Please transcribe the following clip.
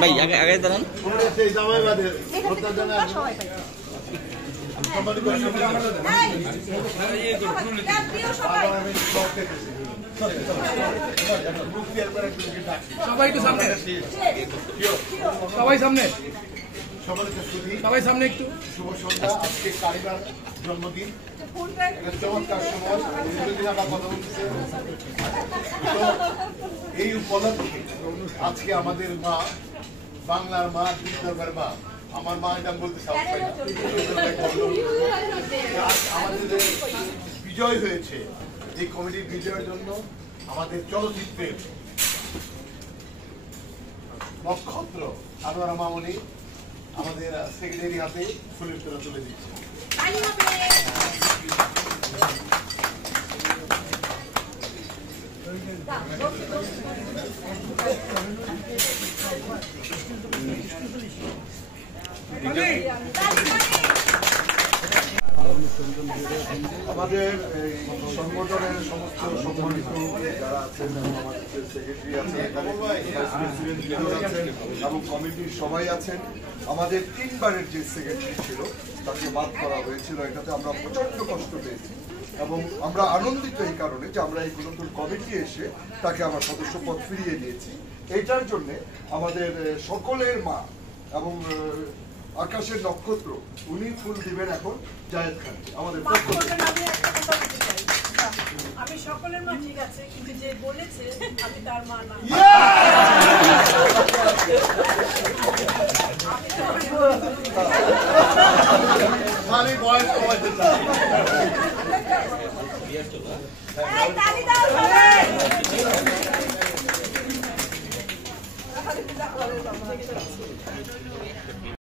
ভাই আগে আগে দাঁড়ান। সবাই একটু সামনে, সবাই সামনে, সবাই সামনে একটু। শুভ সন্ধ্যা। আজকে কারিবার জন্মদিন, চমৎকার সময় কথা বলতেছে। এই উপলক্ষে আজকে আমাদের মা, বাংলার মা, দুর্গার মা, আমার মা এটা বলতে আমাদের বিজয় হয়েছে। এই কমিটির বিজয়ের জন্য আমাদের চলচ্চিত্রের নক্ষত্র আনোয়ারা মামনি আমাদের সেক্রেটারি হাতে ফুলের তোলা তুলে দিচ্ছে। আমাদের সংগঠনের সমস্ত সম্মানিত যারা আছেন, আমাদের সেক্রেটারি আছেন, এবং কমিটির সবাই আছেন। আমাদের 3 বারের যে সেক্রেটারি ছিল তাকে বাদ করা হয়েছিল, এটাতে আমরা প্রচন্ড কষ্ট পেয়েছি এবং আমরা আনন্দিত এই কারণে যে আমরা এই নতুন কমিটি এসে তাকে আমার সদস্যপদ ফিরিয়ে দিয়েছি। এইটার জন্য আমাদের সকলের মা এবং আকাশের নক্ষত্র উনি ফুল দিবেন এখন জায়েদ খান আমাদের পক্ষ থেকে। আমি সকলের মা, ঠিক আছে, কিন্তু যে বলেছে আমি তার মা না। খালি বয়স কমাতে চাই। তালি দাও।